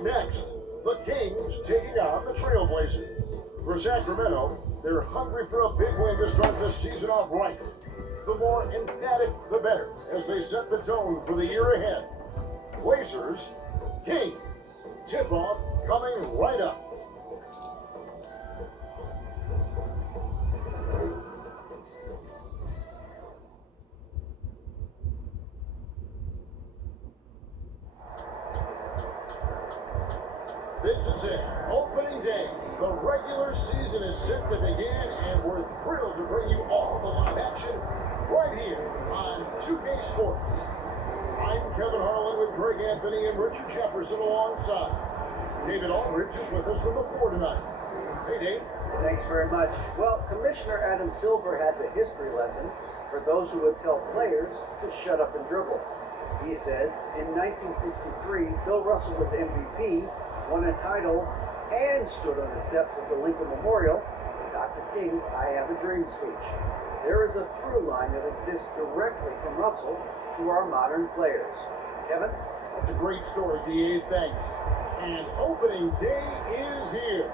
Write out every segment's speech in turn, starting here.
Up next, the Kings taking on the Trailblazers. For Sacramento, they're hungry for a big win to start the season off right. The more emphatic, the better, as they set the tone for the year ahead. Blazers, Kings, tip-off coming right up. This is it, opening day. The regular season is set to begin, and we're thrilled to bring you all the live action right here on 2K Sports. I'm Kevin Harlan with Greg Anthony and Richard Jefferson alongside. David Aldridge is with us from the floor tonight. Hey, Dave. Thanks very much. Well, Commissioner Adam Silver has a history lesson for those who would tell players to shut up and dribble. He says, in 1963, Bill Russell was MVP, won a title, and stood on the steps of the Lincoln Memorial in Dr. King's I Have a Dream speech. There is a through line that exists directly from Russell to our modern players. Kevin? That's a great story, D.A. Thanks. And opening day is here.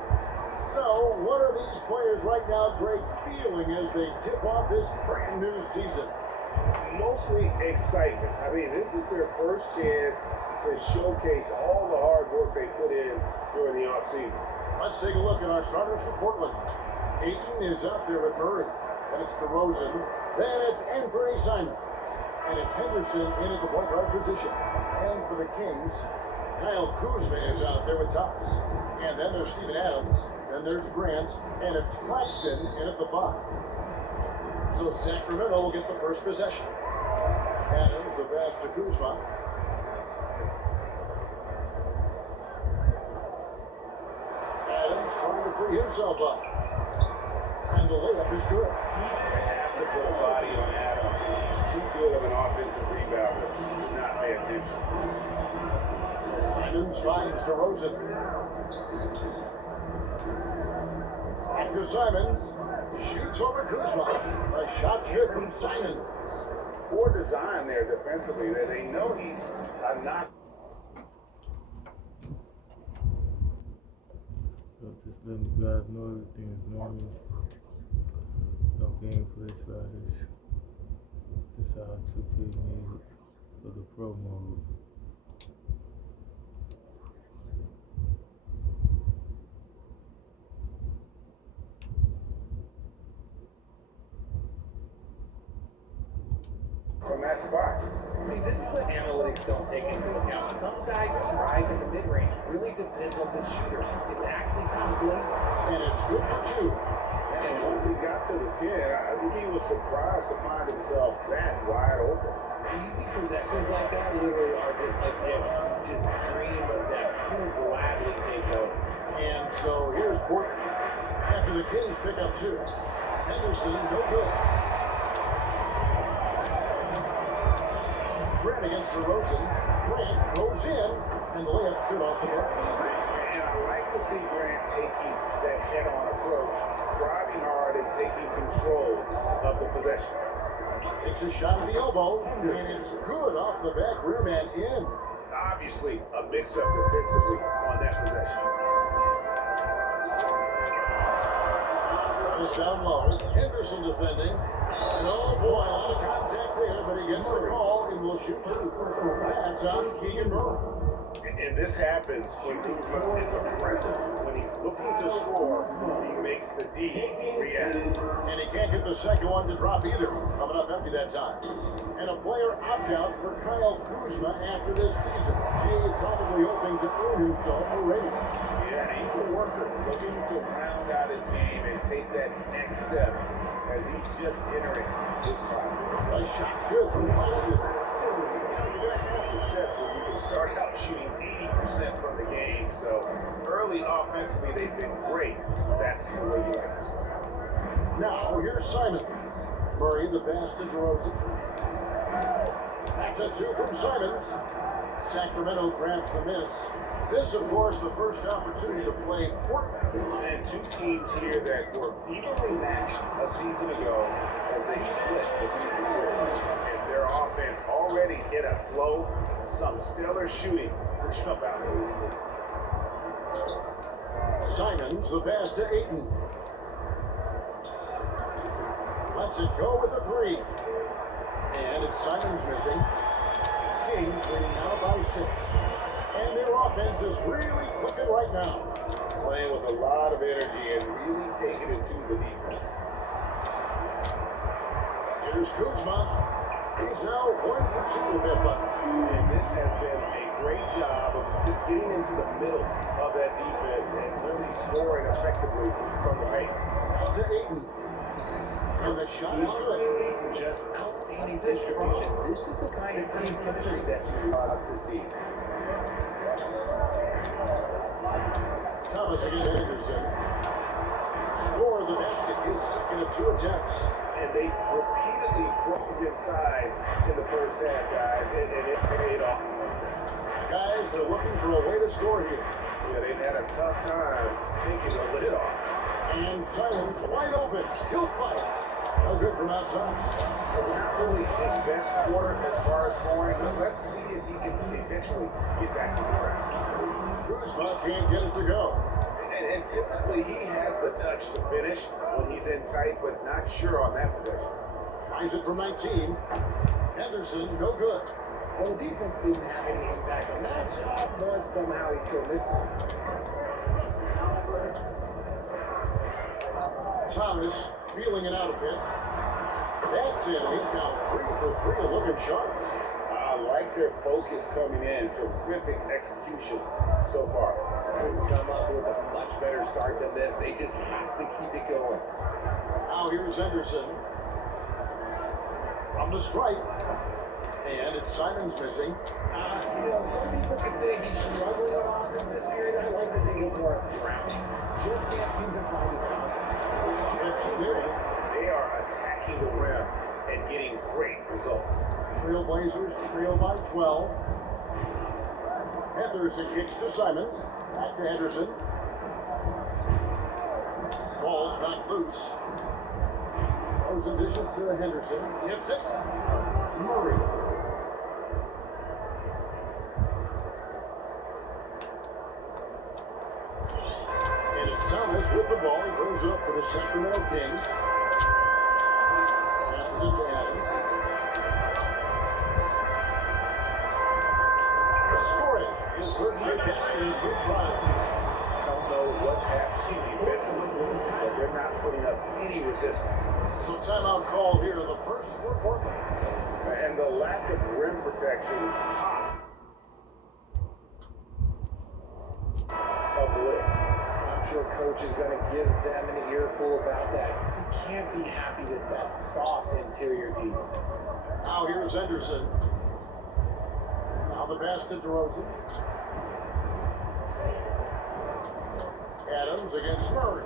So, what are these players right now, Greg, feeling as they tip off this brand new season? Mostly excitement. I mean, this is their first chance to showcase all the hard work they put in during the offseason. Let's take a look at our starters for Portland. Ayton is out there with Murray. Then it's DeRozan. Then it's Anthony Simons. And it's Henderson in at the point guard position. And for the Kings, Kyle Kuzma is out there with Thomas. And then there's Steven Adams. Then there's Grant. And it's Claxton in at the 5. So Sacramento will get the first possession. Adams, the pass to Kuzma. Adams trying to free himself up. And the layup is good. They have to put a body on Adams. He's too good of an offensive rebounder to not pay attention. Simons finds DeRozan. Back to Simons. Shoots over Kuzma. A shot's good from Simons. Poor design there defensively. They know he's not. So just letting you guys know everything is normal. No gameplay sliders. This is how 2K made it for the pro mode. From that spot. See, this is what analytics don't take into account. Some guys thrive in the mid-range. Really depends on the shooter. It's actually kind of good. And it's good for 2. And once he got to the 10, I think he was surprised to find himself that wide open. Easy possessions like that literally are just like if you just dream of that. You will gladly take those. And so here's Portland. After the Kings pick up 2. Henderson, no good. Grant against DeRozan. Grant goes in, and the layup's good off the glass. And I like to see Grant taking that head-on approach, driving hard and taking control of the possession. Takes a shot at the elbow, and it's good off the back rim and in. Obviously, a mix-up defensively on that possession. Travis down low. Henderson defending. And oh boy, a lot of contact there, but he gets the call and will shoot 2. That's on Keegan Murray. And this happens when Kuzma is aggressive. When he's looking to score, he makes the D react. And he can't get the second one to drop either. Coming up empty that time. And a player opt-out for Kyle Kuzma after this season. Jay probably hoping to earn himself a rating. Yeah, an equal worker looking to round out his game and take that next step as he's just entering his prime. A shot's good from Claxton. You're going to have success when you can start out shooting 80% from the game. So early offensively, they've been great. That's the way you like to start out. Now, here's Simons. Murray, the pass to DeRozan. That's a 2 from Simons. Sacramento grabs the miss. This, of course, the first opportunity to play Portland. And 2 teams here that were evenly matched a season ago as they split the season series. And their offense already in a flow, some stellar shooting to jump out to this league. Simons, the pass to Ayton. Lets it go with the three. And it's Simons missing. Kings leading now by 6. And their offense is really clicking right now. Playing with a lot of energy and really taking it to the defense. Here's Kuzma. He's now 1 for 2 with that button. And this has been a great job of just getting into the middle of that defense and really scoring effectively from the paint. Pass to Ayton. And the shot is good. Just outstanding distribution. This is the kind of team chemistry that you love to see. Thomas against Henderson. Score of the basket, his second of 2 attempts. And they repeatedly broke inside in the first half, guys, and it paid off. Guys are looking for a way to score here. Yeah, they've had a tough time taking the lid off. And Simons wide open. He'll fire. No good from outside. Not really his best quarter as far as scoring, but let's see if he can eventually get back on track. Kuzma can't get it to go. And typically he has the touch to finish when he's in tight, but not sure on that possession. Tries it from 19. Henderson, no good. Well, the defense didn't have any impact on that shot, but somehow he still misses it. Thomas feeling it out a bit. That's it. He's now 3 for 3, looking sharp. I like their focus coming in. Terrific execution so far. Couldn't come up with a much better start than this. They just have to keep it going. Now here's Henderson. From the stripe. And it's Simons missing. Some people could say he's struggling on offense this period. I like to think of more drowning. Just can't seem to find his confidence. Got 2 there. They are attacking the rim and getting great results. Trailblazers trail by 12. Henderson kicks to Simons. Back to Henderson. Ball's not loose. Rosen dishes to Henderson. Tips it. Murray. And it's Thomas with the ball. He brings it up for the Sacramento Kings. Passes it to Adams. Scoring his third straight basket in 3 tries. Don't know what's happening defensively, but they're not putting up any resistance. So timeout call here, the first for Portland. And the lack of rim protection top of the list. I'm sure coach is going to give them an earful about that. You can't be happy with that soft interior D. Now here's Henderson. Now the pass to DeRozan. Adams against Murray.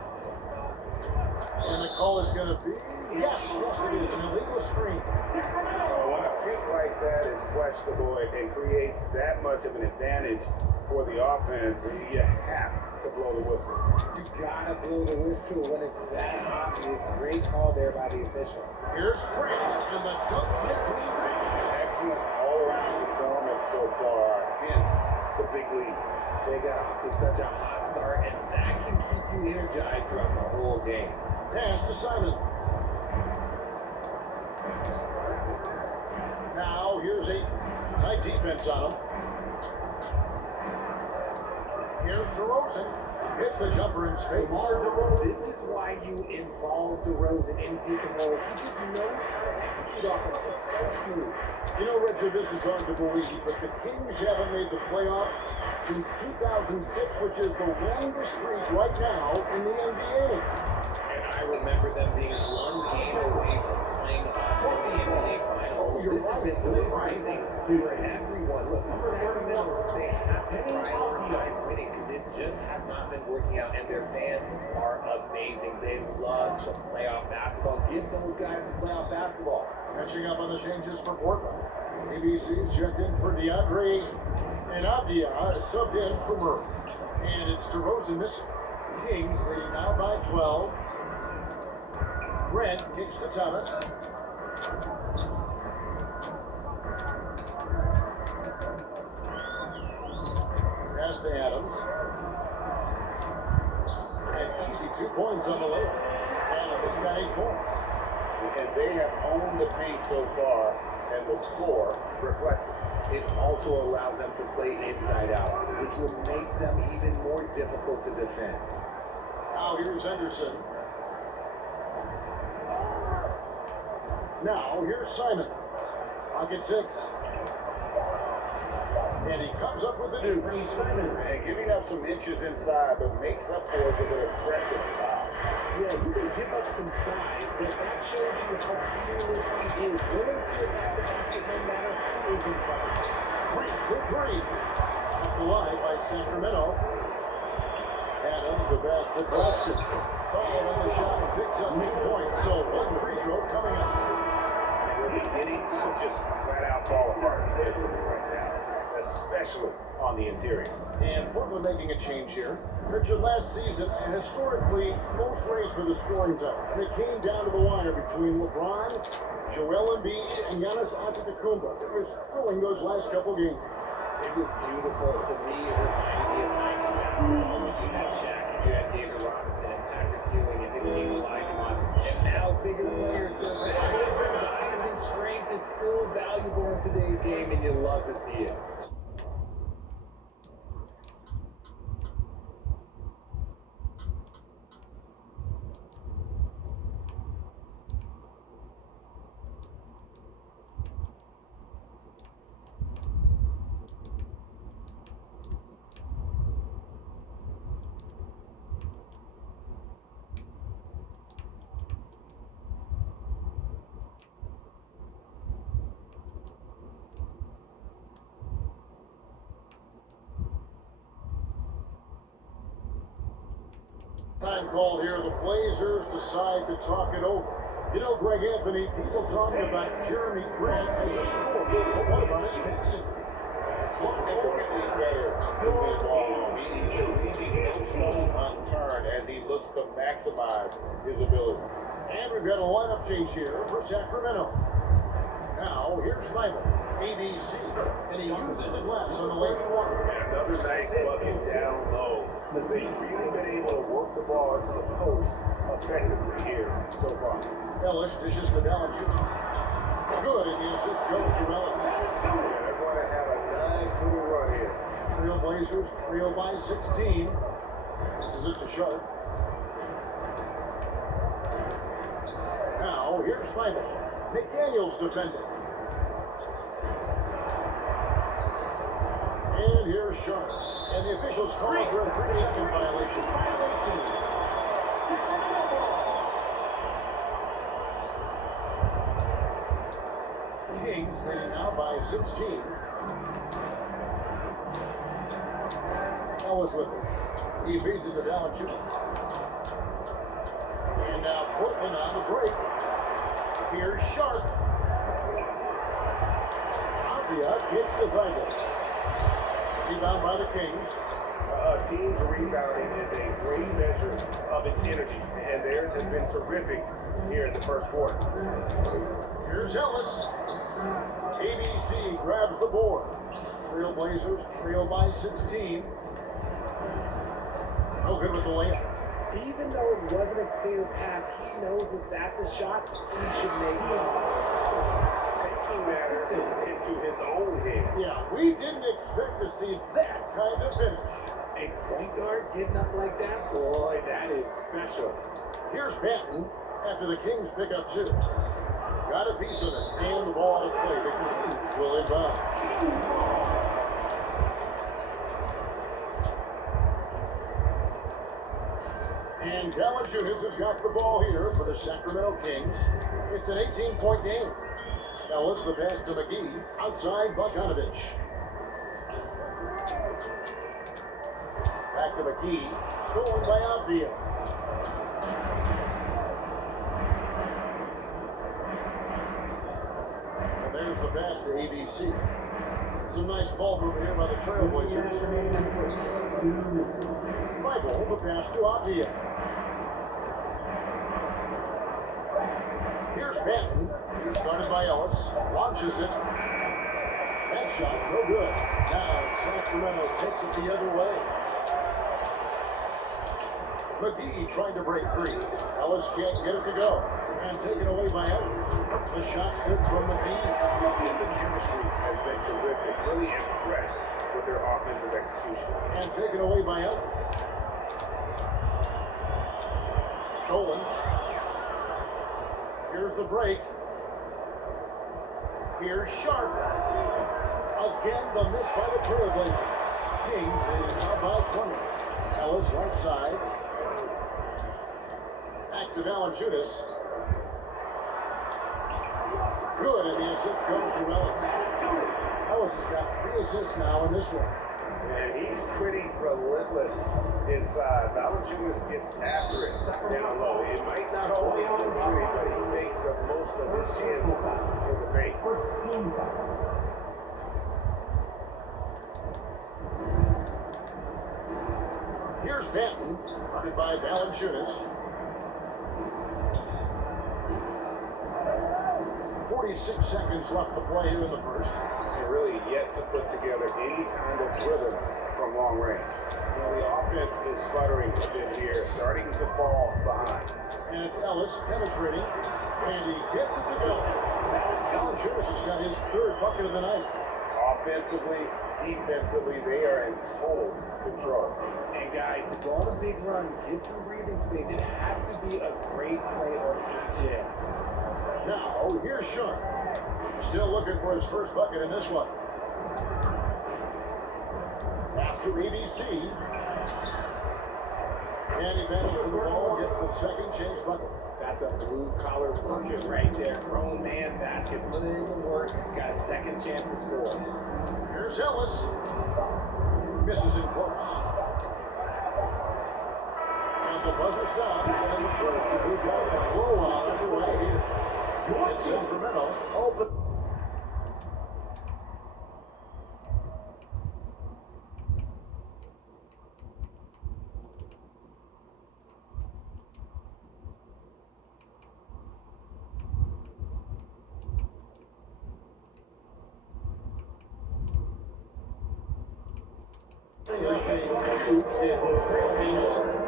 And the call is going to be, yes, it is, an illegal screen. When a pick like that is questionable and creates that much of an advantage for the offense, you have to blow the whistle. You gotta blow the whistle when it's that obvious. Great call there by the official. Here's Trent and the dunk by Green. Excellent all-around performance so far against the big league. They got off to such a hot start, and that can keep you energized throughout the whole game. Pass to Simons. Now here's a tight defense on him. Here's DeRozan. Hits the jumper in space. This is why you involve DeRozan in pick and rolls. He just knows how to execute off them, just so smooth. You know, Richard, this is hard to believe, but the Kings haven't made the playoffs since 2006, which is the longest streak right now in the NBA. And I remember them being 1 game away from playing us in the NBA Finals. So this has been surprising for everyone. Look, Sacramento, they have to prioritize winning because it just has not been working out, and their fans are amazing. They love some playoff basketball. Give those guys some playoff basketball. Catching up on the changes for Portland. ABC's checked in for DeAndre, and Avdia is subbed in for Murray. And it's DeRozan missing. Kings leading now by 12. Grant kicks to Thomas. Pass to Adams. 2 points on the layup. And he's got 8 points. And they have owned the paint so far, and the score reflects it. It also allows them to play inside out, which will make them even more difficult to defend. Now here's Henderson. Now here's Simon. Pocket 6. And he comes up with the deuce. And giving up some inches inside, but makes up for it with an aggressive style. Yeah, you can give up some size, but that shows you how fearless he is, willing to attack the basket no matter who is in front of him. Great for 3. Up the line by Sacramento. Adams, the best to Claxton. Foul on the shot and picks up 2 points. So 1 free throw coming up. We're beginning to just flat out fall apart defensively right now, especially on the interior. And Portland making a change here. Richard, last season, a historically close race for the scoring title. And it came down to the wire between LeBron, Joel Embiid, and Giannis Antetokounmpo. It was thrilling those last couple games. It was beautiful. To me, it reminded me of 90s basketball when you had Shaq and you had David Robinson and Patrick Ewing and Hakeem Olajuwon. And now bigger players, they're back. Size and strength is still valuable in today's game, and you love to see it. Time called here. The Blazers decide to talk it over. You know, Greg Anthony, people talking about Jeremy Grant as a scorer. But what about his passing? Significantly better than the ball. He's leaving no stone unturned as he looks to maximize his ability. And we've got a lineup change here for Sacramento. Now, here's Snyder, ABC, and he uses the glass on the lane one. Another nice bucket down low. They've really been able to work the ball into the post effectively here so far. Ellis dishes to Valanciunas. Good, and the assist goes to Ellis. Yeah, they're going to have a nice little run here. Trailblazers trail by 16. This is it to Sharp. Now, here's Snyder. McDaniels defending. And here's Sharp. And the officials call for a 3-second violation. Kings leading now by 16. Ellis with it. He feeds it to Valanciunas. And now Portland on the break. Here's Sharp. Avdia gets the Thunder. Rebound by the Kings. A team's rebounding is a great measure of its energy, and theirs has been terrific here in the first quarter. Here's Ellis. ABC grabs the board. Trailblazers trail by 16. No good with the layup. Even though it wasn't a clear path, he knows that that's a shot he should make. Taking matters into his own hand. Yeah, we didn't expect to see that kind of finish. A point guard getting up like that, boy, that is special. Here's Banton after the Kings pick up 2. Got a piece of it, and the ball out of play. The Kings will inbound. And Valanciunas has got the ball here for the Sacramento Kings. It's an 18-point game. Ellis the pass to McGee, outside Bogdanovich. Back to McGee, stolen by Avdia. And there's the pass to ABC. Some nice ball movement here by the Trailblazers. Michael, the pass to Avdia. Here's Banton. He's started by Ellis. Launches it. That shot, no good. Now Sacramento takes it the other way. McGee trying to break free. Ellis can't get it to go. And taken away by Ellis. The shot's good from McGee. And the chemistry has been terrific. Really impressed with their offensive execution. And taken away by Ellis. Stolen. Here's the break. Here's Sharp. Again, the miss by the Trailblazers. Kings is now by 20. Ellis right side. Back to Valanciunas. Good, and the assist goes to Ellis. Ellis has got 3 assists now in this one. And he's pretty relentless inside. Valanciunas gets after it down low. It might not always look pretty, but he makes the most of his chances in the paint. First team foul. Here's Benton, guarded by Valanciunas. 46 seconds left to play here in the first. And really yet to put together any kind of rhythm from long range. You know, the offense is sputtering a bit here, starting to fall behind. And it's Ellis penetrating, and he gets it to go. Valanciunas has got his 3rd bucket of the night. Offensively, defensively, they are in total control. And guys, to go on a big run, get some breathing space, it has to be a great play on EJ. Now, here's Sharp. Still looking for his first bucket in this one. Pass to EDC. And he battles for the ball, gets the second chance bucket. That's a blue-collar bucket right there. Grown man basket. Put it in the work. Got a second chance to score. Here's Ellis. Misses in close. And the buzzer sounds, and the first to move out a blowout underway here. It's Sacramento. Open.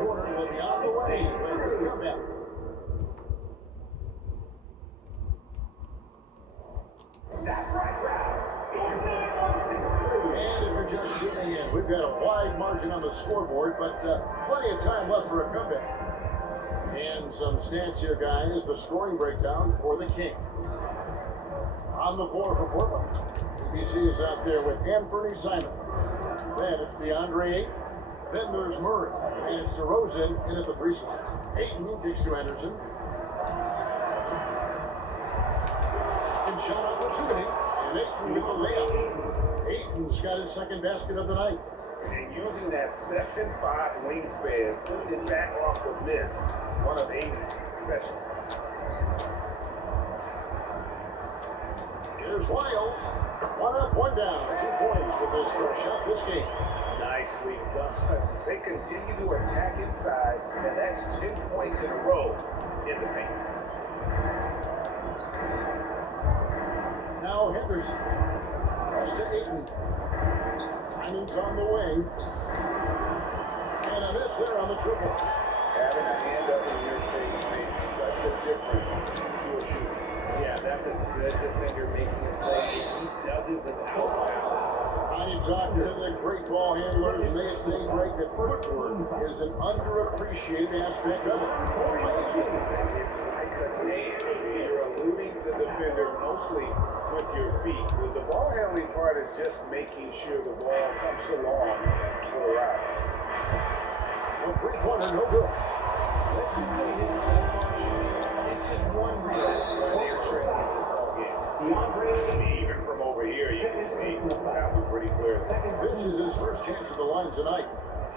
Quarter will be on the way when we come back. And if you're just tuning in, we've got a wide margin on the scoreboard, but plenty of time left for a comeback. And some stats here, guys. The scoring breakdown for the Kings. On the floor for Portland. ABC is out there with Anthony Simon. Then it's DeAndre Ayton. Then there's Murray. And it's DeRozan in at the 3 slot. Ayton kicks to Henderson. Second shot opportunity. And Ayton with the layup. Ayton's got his second basket of the night. And using that 7'5" wingspan, putting it back off the miss, one of Ayton's special. Here's Wiles. 1 up, 1 down. 2 points with his first shot this game. Nicely done. They continue to attack inside, and that's 10 points in a row in the paint. Now Henderson. Cross to Ayton. Simon's on the wing. And a miss there on the triple. Having a hand up in your face makes such a difference to a shooter. Yeah, that's a good defender making a play. He does it without foul. You talk to the great ball handlers, and they say, Greg, that footwork is an underappreciated aspect of it. It's like a dance. You're eluding the defender mostly with your feet. The ball handling part is just making sure the ball comes along for the ride. A 3-pointer, no good. Let's just say his sidearm shooting is just one reason why they're trailing in this ball game. Even from over here, you can see that one pretty clear. This is his first chance at the line tonight.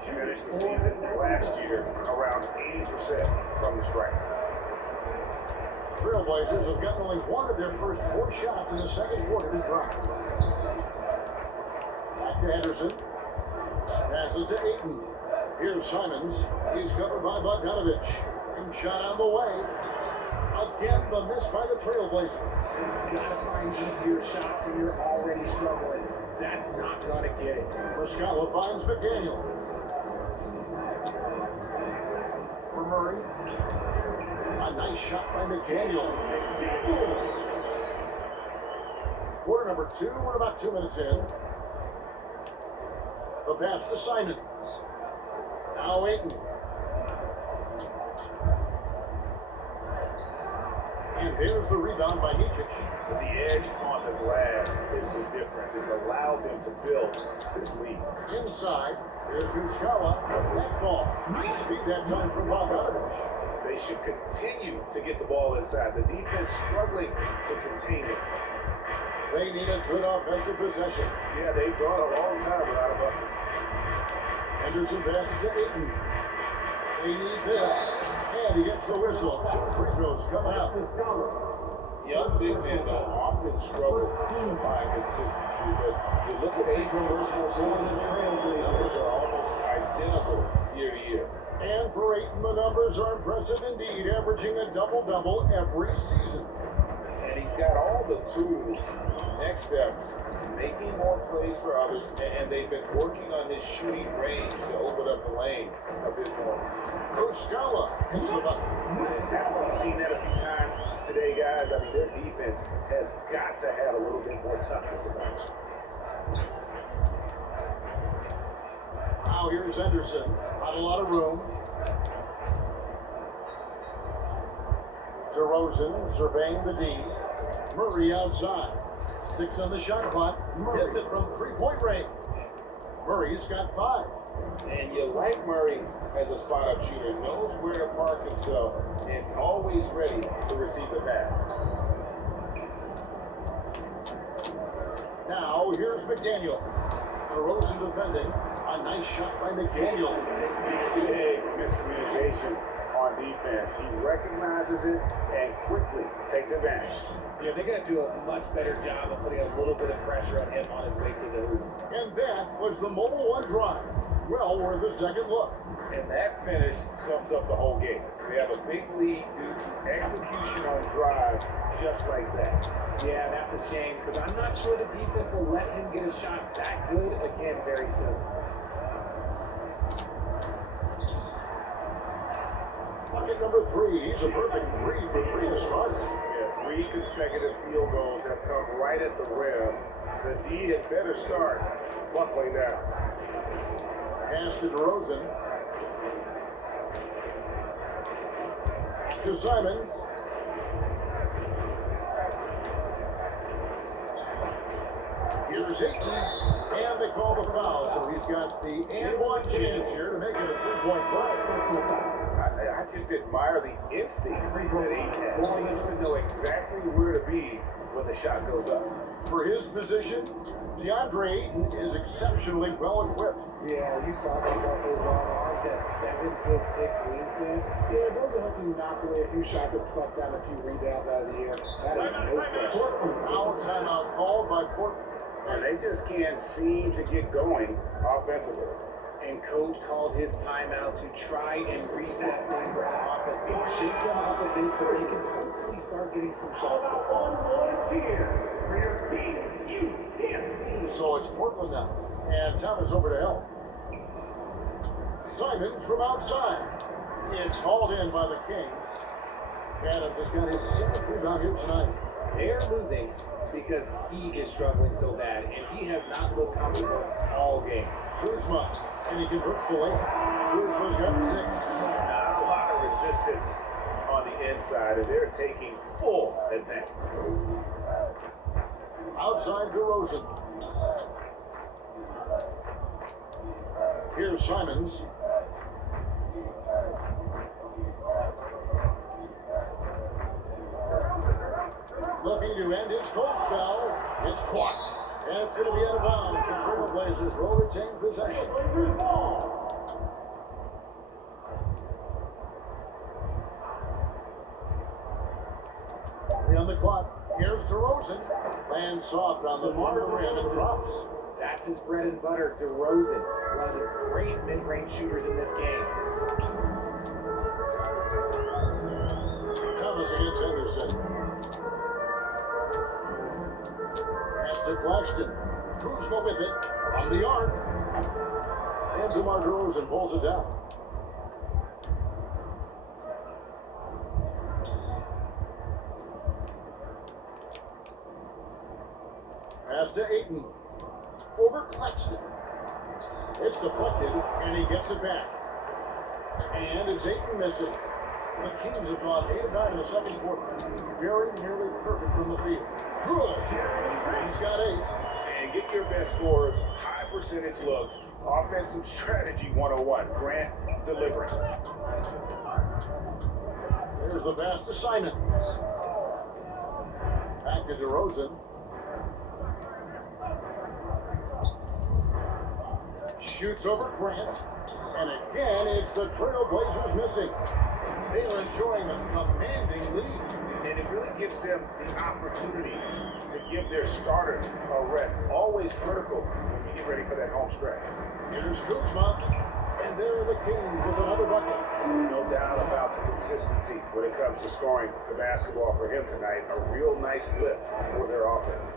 Finished the season last year around 80% from the stripe. Trailblazers have gotten only one of their first 4 shots in the second quarter to drop. Back to Henderson. Passes to Ayton. Here's Simons. He's covered by Bogdanovich. And shot on the way. Again, the miss by the Trailblazers. You gotta find easier shots when you're already struggling. That's not gonna get it. Muscala finds McDaniel. Nice shot by McDaniel. Quarter number 2, we're about 2 minutes in. The pass to Simons. Now Ayton. And there's the rebound by Nicic. But the edge on the glass is the difference. It's allowed them to build this lead. Inside, there's Mustafa-Thomas. That ball. Nice feed that time from Bogdanovich. They should continue to get the ball inside. The defense struggling to contain it. They need a good offensive possession. Yeah, they've gone a long time without a bucket. Henderson passes to Ayton. They need this. And he gets the whistle. 2 free throws coming up. Young big men often struggle to find consistency, but you look at Ayton's first 4 seasons, the Trailblazers are almost identical year to year. And for Ayton, the numbers are impressive indeed, averaging a double-double every season. And he's got all the tools. Next steps, making more plays for others, and they've been working on his shooting range to open up the lane a bit more. Muscala hits the bucket. We've seen that a few times today, guys. I mean, their defense has got to have a little bit more toughness about it. Now here's Henderson. Not a lot of room. DeRozan surveying the D. Murray outside. 6 on the shot clock. Hits it from 3-point range. Murray's got 5. And you like Murray as a spot-up shooter. Knows where to park himself and always ready to receive the pass. Now here's McDaniel. DeRozan defending. A nice shot by McDaniel. Big miscommunication on defense. He recognizes it and quickly takes advantage. Yeah, they're going to do a much better job of putting a little bit of pressure on him on his way to the hoop. And that was the Mobile One drive. Well worth a second look. And that finish sums up the whole game. They have a big lead due to execution on drives just like that. Yeah, that's a shame because I'm not sure the defense will let him get a shot that good again very soon. Bucket number 3. He's a perfect 3 for 3 to start. Yeah, 3 consecutive field goals have come right at the rim. The D had better start. Luckily now. Pass to DeRozan. To Simons. Here's Ayton. And they call the foul. So he's got the and one chance here to make it a 3-point play. I just admire the instincts that Ayton has. Seems to know exactly where to be when the shot goes up. For his position, DeAndre Ayton is exceptionally well equipped. Yeah, you talking about those long arms, that 7'6" wingspan? Yeah, those will help you knock away a few shots and pluck down a few rebounds out of the air. That is no question. Now timeout called by Portland. And they just can't seem to get going offensively. And coach called his timeout to try and reset things on offense. Shake them off a bit so they can hopefully start getting some shots to fall. So it's Portland now. And Thomas over to help. Simons from outside. It's hauled in by the Kings. Adams has got his 7th rebound here tonight. They're losing because he is struggling so bad, and he has not looked comfortable all game. Kuzma, and he converts the lane. Kuzma's got 6. Not a lot of resistance on the inside, and they're taking full advantage. Outside DeRozan. Here's Simons. Looking to end his cold spell. It's blocked. And it's going to be out of bounds. The Trailblazers will retain possession. On the clock. Here's DeRozan. Lands soft on the front of the rim and drops. That's his bread and butter, DeRozan, one of the great mid-range shooters in this game. Thomas against Henderson. Pass to Claxton. Kuzma with it from the arc. And DeMar DeRozan pulls it down. Pass to Ayton. Over Claxton. It's deflected, and he gets it back. And it's Ayton missing. The Kings have gone 8 of 9 in the second quarter. Very nearly perfect from the field. Good. He's got 8. And get your best scores, high percentage looks, offensive strategy 101. Grant delivering. There's the pass to Simons. Back to DeRozan. Shoots over Grant. And again, it's the Trailblazers missing. They are enjoying a commanding lead. And it really gives them the opportunity to give their starters a rest. Always critical when you get ready for that home stretch. Here's Kuzma. And there are the Kings with another bucket. No doubt about the consistency when it comes to scoring the basketball for him tonight. A real nice lift for their offense.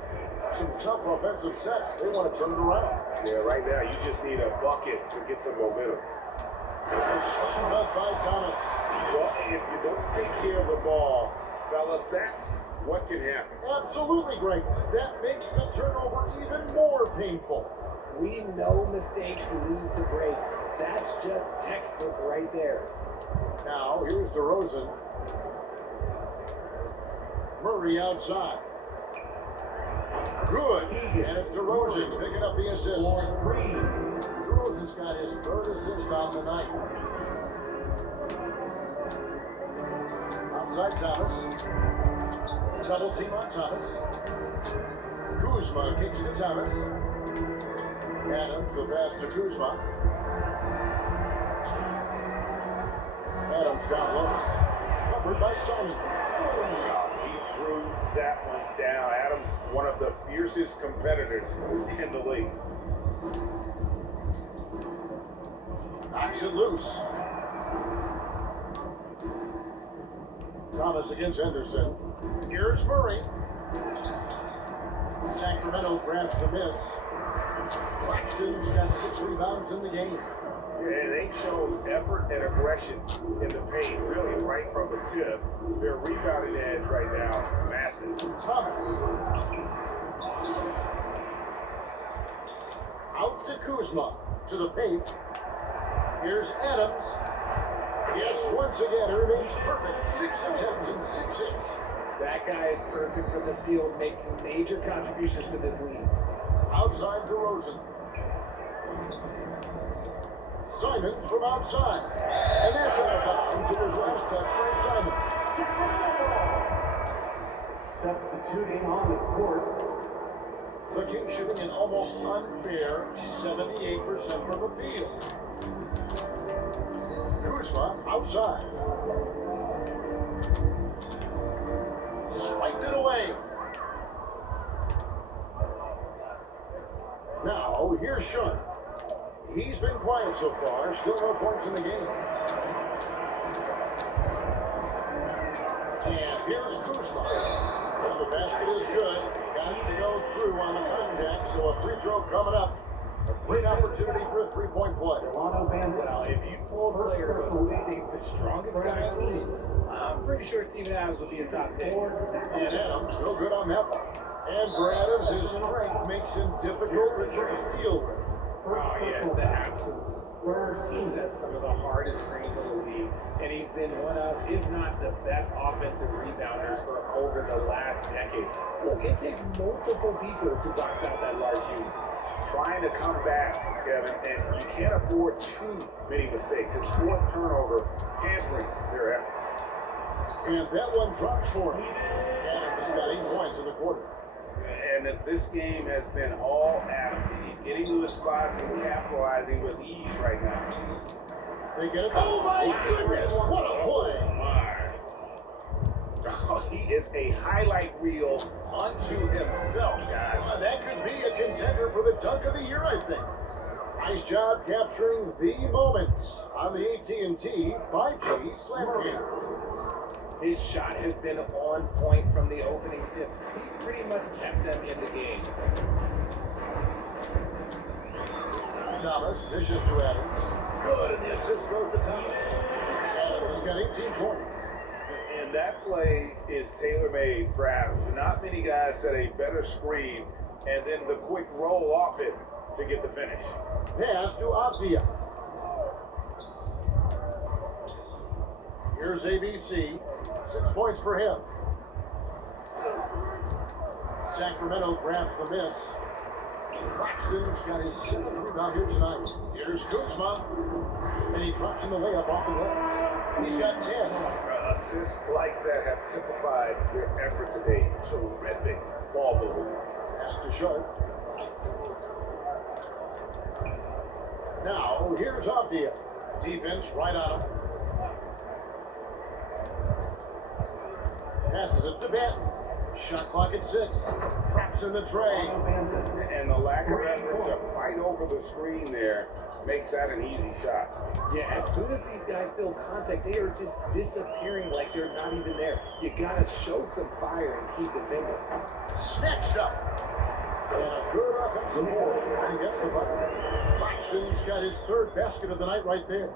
Some tough offensive sets. They want to turn it around. Yeah, right now you just need a bucket to get some momentum. A slam dunk by Thomas. Well, if you don't take care of the ball, fellas, that's what can happen. Absolutely great. That makes the turnover even more painful. We know mistakes lead to breaks. That's just textbook right there. Now, here's DeRozan. Murray outside. Good. And it's DeRozan picking up the assist. DeRozan's got his 3rd assist on the night. Outside Thomas. Double team on Thomas. Kuzma kicks to Thomas. Adams, the pass to Kuzma. Adams down low. Covered by Simon. He threw that one down. Adams, one of the fiercest competitors in the league. Knocks it loose. Thomas against Henderson. Here's Murray. Sacramento grabs the miss. Claxton's got 6 rebounds in the game. Yeah, they've shown effort and aggression in the paint, really right from the tip. Their rebounding edge right now, massive. Thomas. Out to Kuzma. To the paint. Here's Adams. Yes, once again, remains perfect. 6 attempts and 6 hits. That guy is perfect for the field, making major contributions to this league. Outside DeRozan. Simons from outside. And that's out of bounds. It was last touch by Simon. Substituting on the court. The Kings shooting an almost unfair 78% from the field. Kuzma outside. Swiped it away. Now, here's Sean. He's been quiet so far. Still no points in the game. And here's Kuzma. Well, the basket is good. Got it to go through on the contact, so a free throw coming up. A great opportunity for a three-point play. Well, if you pull players who they think the strongest guy in the league, I'm pretty sure Steven Adams would be a top pick. And Adams, no good on that one. And for Adams, his strength makes him difficult to turn the field with. Oh, yes, the absolute worst. He sets some of the hardest screens in the league, and he's been one of, if not the best offensive rebounders for over the last decade. Look, it takes multiple people to box out that large unit. Trying to come back, Kevin, and you can't afford too many mistakes. His 4th turnover hampering their effort. And that one drops for him. Adams has got 8 points in the quarter. And this game has been all Adam. He's getting to his spots and capitalizing with ease right now. They get it. Oh my goodness! What a play! Oh, he is a highlight reel unto himself, guys. That could be a contender for the dunk of the year, I think. Nice job capturing the moments on the AT&T 5G Slammer Game. His shot has been on point from the opening tip. He's pretty much kept them in the game. Thomas dishes to Adams. Good, and the assist goes to Thomas. Adams has got 18 points. And that play is tailor-made for Adams. Not many guys set a better screen and then the quick roll off it to get the finish. Pass to Avdia. Here's ABC. 6 points for him. Sacramento grabs the miss. Claxton's got his 7th rebound here tonight. Here's Kuzma. And he drops in the layup off the glass. He's got 10. Assists like that have typified their effort today. Terrific ball movement. Pass to Sharp. Now, here's Avdia. Defense right on him. Passes it to Benton. Shot clock at 6. Traps in the tray. And the lack of effort to fight over the screen there makes that an easy shot. Yeah, as soon as these guys feel contact, they are just disappearing like they're not even there. You gotta show some fire and keep defending. Snatched up. And a good offensive board. And he gets the bucket. Claxton's got his 3rd basket of the night right there.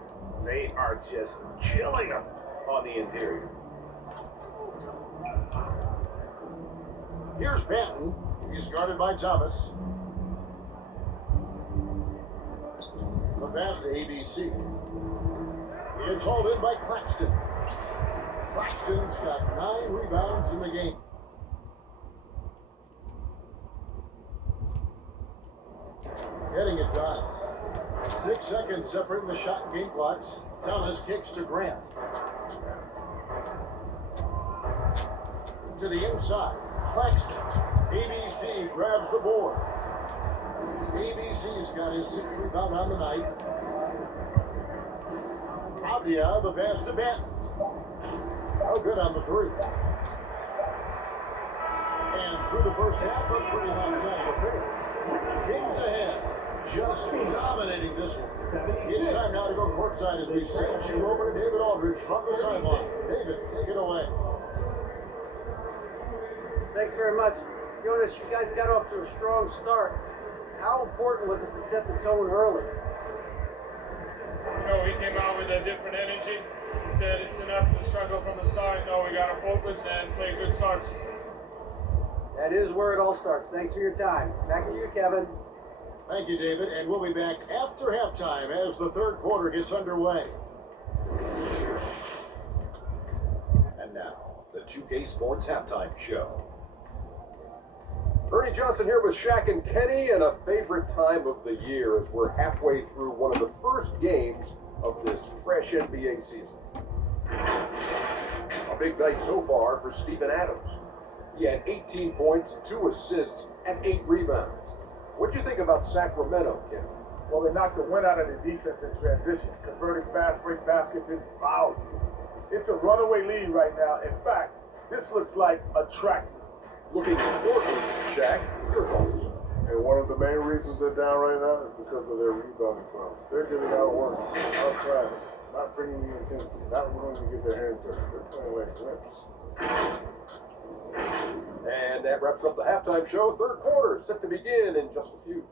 They are just killing them on the interior. Here's Benton. He's guarded by Thomas. The pass to ABC. It's hauled in by Claxton. Claxton's got 9 rebounds in the game. Getting it done. 6 seconds separating the shot and game clocks. Thomas kicks to Grant. To the inside. Claxton. ABC grabs the board. ABC's got his 6th rebound on the night. Avdia, the pass to Benton. Oh, good on the 3. And through the first half, a pretty much set of affairs. Kings ahead. Just dominating this one. It's time now to go courtside as we send you over to David Aldridge from the sideline. David, take it away. Thanks very much. Jonas, you guys got off to a strong start. How important was it to set the tone early? You know, we came out with a different energy. He said it's enough to struggle from the start. No, we got to focus and play good starts. That is where it all starts. Thanks for your time. Back to you, Kevin. Thank you, David. And we'll be back after halftime as the 3rd quarter gets underway. And now, the 2K Sports Halftime Show. Ernie Johnson here with Shaq and Kenny, and a favorite time of the year as we're halfway through one of the first games of this fresh NBA season. A big night so far for Steven Adams. He had 18 points, 2 assists, and 8 rebounds. What'd you think about Sacramento, Kenny? Well, they knocked the wind out of the defense in transition, converting fast break baskets into foul. It's a runaway lead right now. In fact, this looks like a track meet. Looking important, Shaq. Your thoughts? And one of the main reasons they're down right now is because of their rebounding problem. They're getting out of work, out of class, not bringing the intensity, not willing to get their hands dirty. They're playing like wimps. And that wraps up the halftime show. 3rd quarter set to begin in just a few.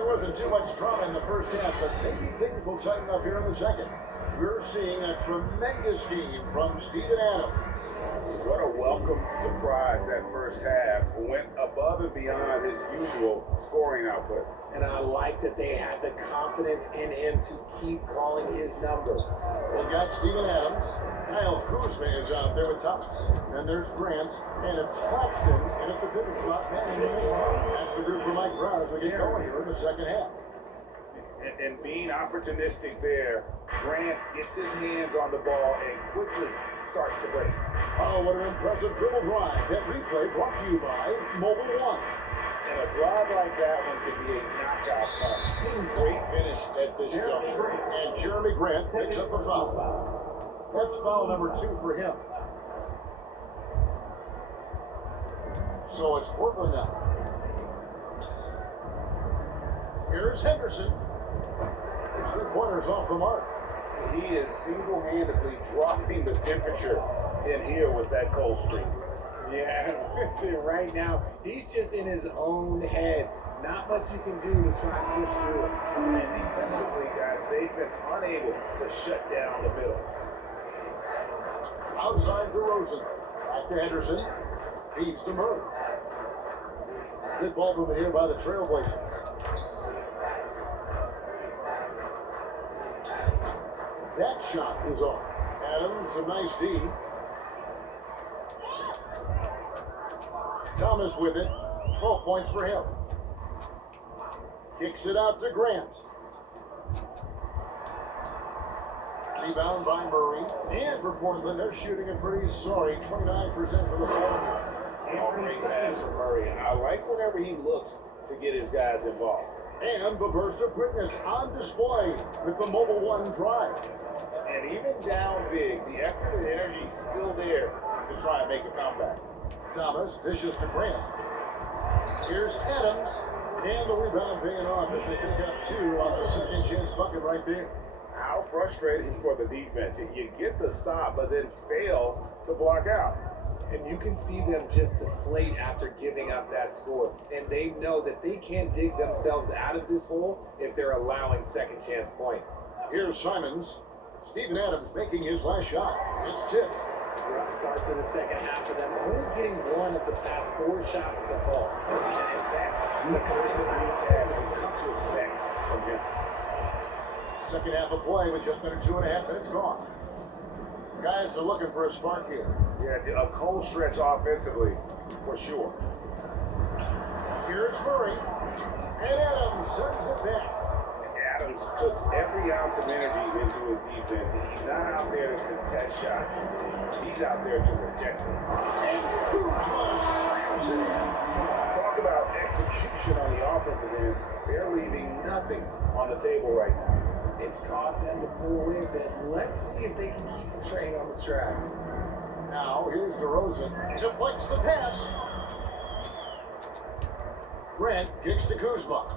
Wasn't too much drama in the first half, but maybe things will tighten up here in the second. We're seeing a tremendous game from Steven Adams. What a welcome surprise that first half. Went above and beyond his usual scoring output. And I like that they had the confidence in him to keep calling his number. We've got Steven Adams. Kyle Kuzma is out there with Thomas. And there's Grant. And it's Claxton. And it's the pivot spot. That's the group for Mike Brown as we get going here in the second half. And being opportunistic there, Grant gets his hands on the ball and quickly starts to break. Oh, what an impressive dribble drive. That replay brought to you by Mobile One. And a drive like that one could be a knockout punch. Great finish at this juncture. And Jeremy Grant picks up the foul. That's foul number 2 for him. So it's Portland now. Here's Henderson. His 3-pointers off the mark. He is single-handedly dropping the temperature in here with that cold streak. Yeah, right now, he's just in his own head. Not much you can do to try and push through it. And defensively, guys, they've been unable to shut down the middle. Outside to Rosen. Back to Henderson. Feeds to Murray. Good ball movement here by the Trailblazers. That shot is on. Adams, a nice D. Thomas with it. 12 points for him. Kicks it out to Grant. Rebound by Murray. And for Portland, they're shooting a pretty sorry 29% for the floor. Great pass from Murray. I like whenever he looks to get his guys involved. And the burst of quickness on display with the Mobile One drive. And even down big, the effort and energy is still there to try and make a comeback. Thomas dishes to Grant. Here's Adams. And the rebound paying off as they pick up two on the second chance bucket right there. How frustrating for the defense. You get the stop, but then fail to block out. And you can see them just deflate after giving up that score. And they know that they can't dig themselves out of this hole if they're allowing second chance points. Here's Simons. Steven Adams making his last shot. It's tipped. Rough start to the second half for them, only getting one of the past 4 shots to fall. And that's the kind of defense we've come to expect from him. Second half of play with just under 2.5 minutes gone. Guys are looking for a spark here. Yeah, a cold stretch offensively, for sure. Here's Murray. And Adams sends it back. Adams puts every ounce of energy into his defense. He's not out there to contest shots. He's out there to reject them. And Kuzma slams it in. Talk about execution on the offensive end. They're leaving nothing on the table right now. It's caused them to pull away a bit. Let's see if they can keep the train on the tracks. Now here's DeRozan. Deflects the pass. Grant kicks to Kuzma.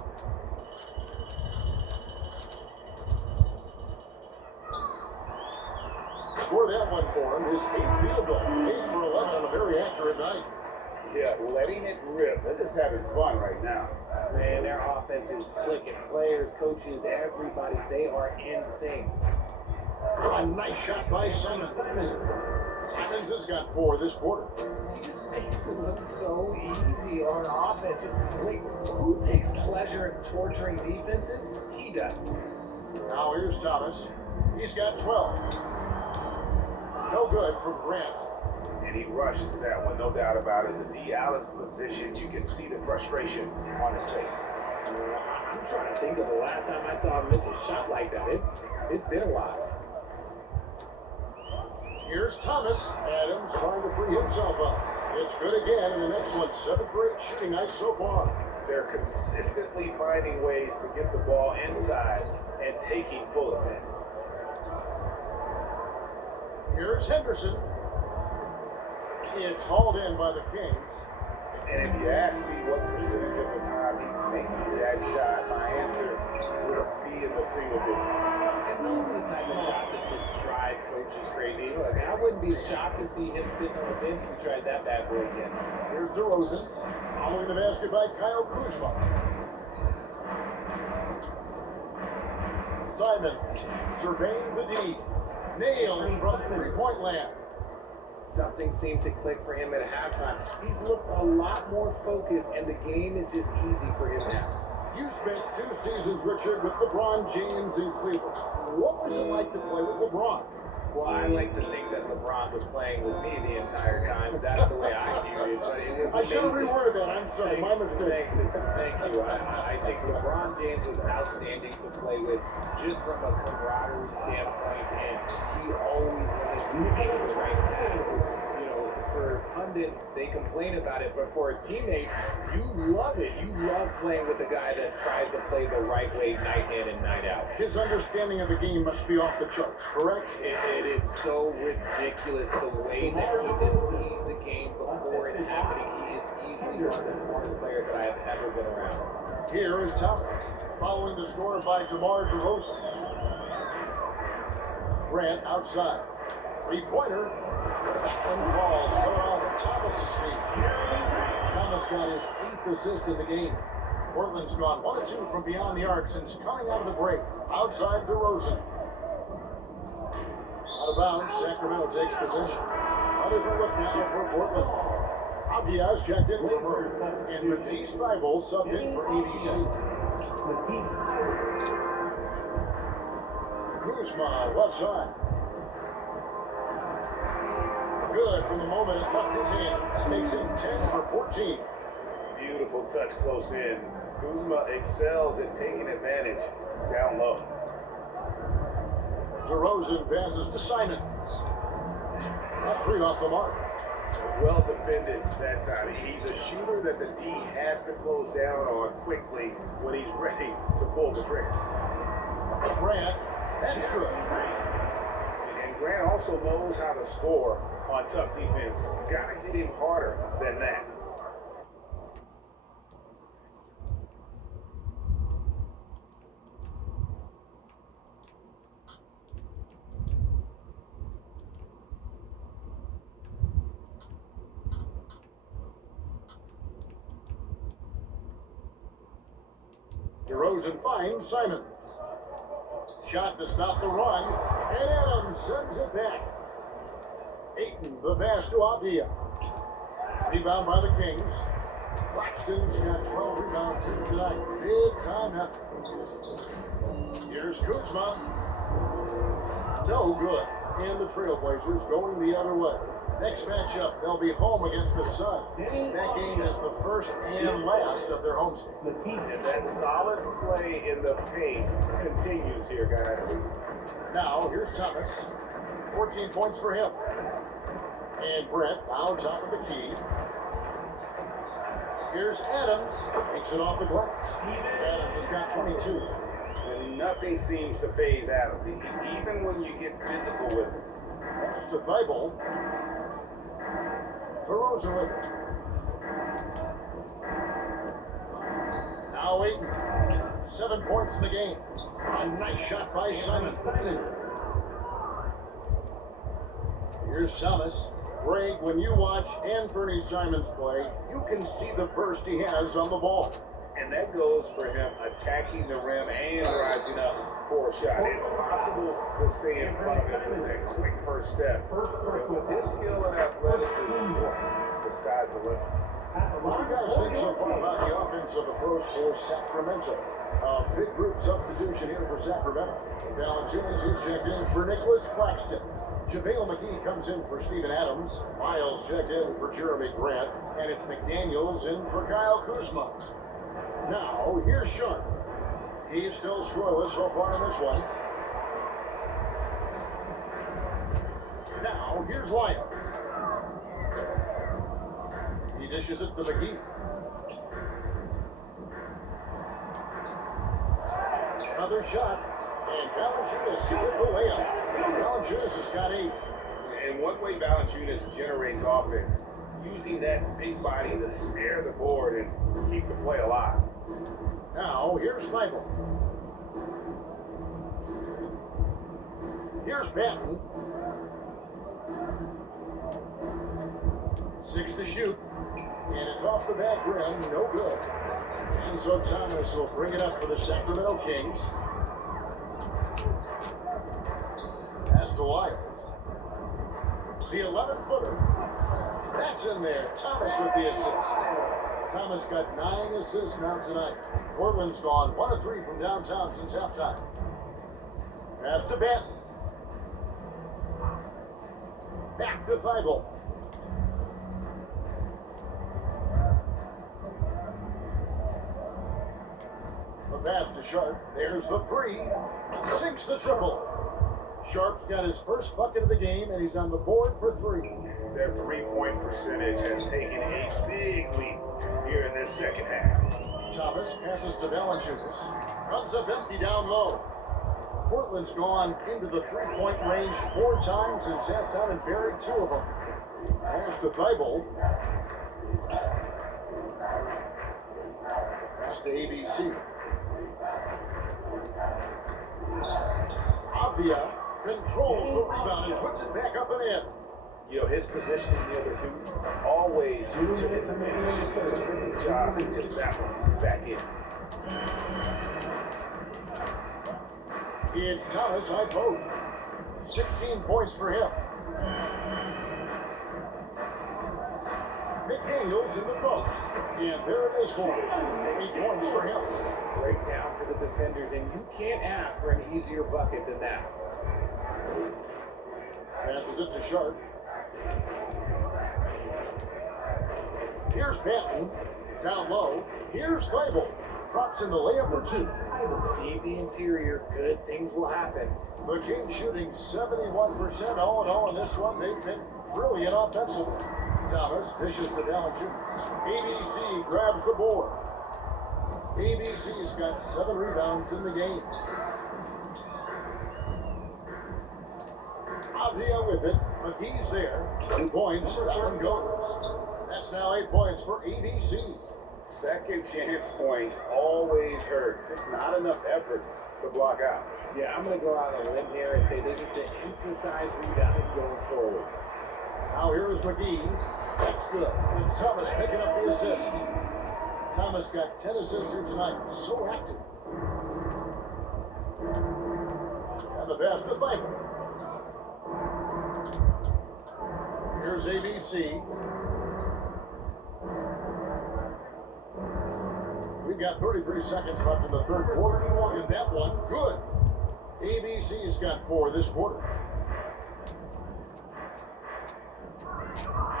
Score that one for him. His 8th field goal. 8 for 11 on a very accurate night. Yeah, letting it rip. They're just having fun right now. Man, their offense is clicking. Players, coaches, everybody, they are in sync. A nice shot by Simons. Simons has got 4 this quarter. He just makes it look so easy on offense. Wait, who takes pleasure in torturing defenses? He does. Now here's Thomas. He's got 12. No good from Grant. And he rushed that one, no doubt about it. The D out of position, you can see the frustration on his face. I'm trying to think of the last time I saw him miss a shot like that. It's been a while. Here's Thomas. Adams trying to free himself up. It's good again, and an excellent 7 for 8 shooting night so far. They're consistently finding ways to get the ball inside and taking full of it. Here's Henderson. It's hauled in by the Kings. And if you ask me what percentage of the time he's making that shot, my answer would be in the single digits. And those are the type of shots that just drive coaches crazy. Look, I wouldn't be shocked to see him sitting on the bench if he tried that bad boy again. Here's DeRozan. Following the basket by Kyle Kuzma. Simons surveying the D. Nailed from 3-point land. Something seemed to click for him at halftime. He's looked a lot more focused, and the game is just easy for him now. You spent 2 seasons, Richard, with LeBron James in Cleveland. What was it like to play with LeBron? Well, I like to think that LeBron was playing with me the entire time. That's the way I viewed it. But it was I should have amazing. reworded that. I'm sorry. My mistake. Thank you. I think LeBron James was outstanding to play with just from a camaraderie standpoint, and he always wanted to make the right pass. You know, for pundits, they complain about it, but for a teammate, you love it. You love playing with a guy that tries to play the right way night in and night out. His understanding of the game must be off the charts, correct? It is so ridiculous the way that he just sees the game before it's happening. He is easily one of the smartest players that I have ever been around. Here is Thomas, following the score by DeMar DeRozan. Grant outside. 3-pointer. That one falls. Coming off Thomas's feet. Thomas got his 8th assist in the game. Portland's gone 1 of 2 from beyond the arc since coming out of the break. Outside DeRozan. Out of bounds, Sacramento takes possession. A different look now for Portland. Diaz checked in for Murray, and Matisse Thybulle subbed in for ABC. Kuzma, left side. Good from the moment it left his hand. That makes him 10 for 14. Beautiful touch close in. Kuzma excels at taking advantage down low. DeRozan passes to Simons. That 3 off the mark. Well defended that time. He's a shooter that the D has to close down on quickly when he's ready to pull the trigger. Grant, that's good. And Grant also knows how to score on tough defense. Gotta hit him harder than that. DeRozan finds Simons. Shot to stop the run, and Adams sends it back. Ayton, the pass to Avdia. Rebound by the Kings. Claxton's got 12 rebounds here tonight. Big time effort. Here's Kuzma. No good. And the Trailblazers going the other way. Next matchup, they'll be home against the Suns. That game is the first and last of their homestand. And that solid play in the paint continues here, guys. Now, here's Thomas. 14 points for him. And Brent now top of the key. Here's Adams. Takes it off the glass. Adams has got 22. And nothing seems to phase Adams, even when you get physical with him. Pass to Thybulle. DeRozan with it. Now Ayton. 7 points in the game. A nice shot by Simons. Here's Thomas. Greg, when you watch Anthony Simons play, you can see the burst he has on the ball. And that goes for him attacking the rim and rising up for a shot. Impossible to stay in front of him with that quick first step. With his skill and athleticism, the sky's the limit. What do you guys think so far about the offensive approach for Sacramento? Big group substitution here for Sacramento. Valanciunas is checked in for Nicholas Claxton. JaVale McGee comes in for Steven Adams. Miles checked in for Jeremy Grant. And it's McDaniels in for Kyle Kuzma. Now, here's Sharp. He's still scoreless so far in this one. Now, here's Lyons. He dishes it to McGee. Another shot. And Valanciunas with the layup. Valanciunas has got 8. And one way Valanciunas generates offense, using that big body to snare the board and keep the play alive. Now, here's Thybulle. Here's Patton. 6 to shoot. And it's off the back rim, no good. And so Thomas will bring it up for the Sacramento Kings. Pass to Lyles. The 11-footer. That's in there. Thomas with the assist. Thomas got 9 assists now tonight. Portland's gone 1 of 3 from downtown since halftime. Pass to Benton. Back to Thybulle. The pass to Sharp. There's the 3. Sinks the triple. Sharp's got his first bucket of the game, and he's on the board for 3. Their three-point percentage has taken a big leap here in this second half. Thomas passes to Valanciunas. Runs up empty down low. Portland's gone into the 3-point range 4 times since halftime and buried 2 of them. There's to Thybulle. Pass to ABC. Avdia controls the rebound and puts it back up and in. You know, his position in the other two always to his advantage. Just does a good job and took that one back in. It's Thomas high post. 16 points for him. McDaniels in the post. And there it is for him. 8 points for him. Breakdown for the defenders, and you can't ask for an easier bucket than that. Passes it to Sharp. Here's Benton. Down low. Here's Fable. Drops in the layup for 2. Feed the interior, good things will happen. The Kings shooting 71% all in all in this one. They've been brilliant offensively. Thomas dishes to Valanciunas. ABC grabs the board. ABC's got 7 rebounds in the game. Avdia with it. McGee's there. 2 points. That one goes. That's now 8 points for ABC. Second chance points always hurt. Just not enough effort to block out. Yeah, I'm going to go out on a limb here and say they need to emphasize rebounding going forward. Now here is McGee. That's good. And it's Thomas picking up the assist. Thomas got 10 assists here tonight. So active. And the pass to Fable. Here's ABC. We've got 33 seconds left in the third quarter. In that one, good. ABC's got 4 this quarter.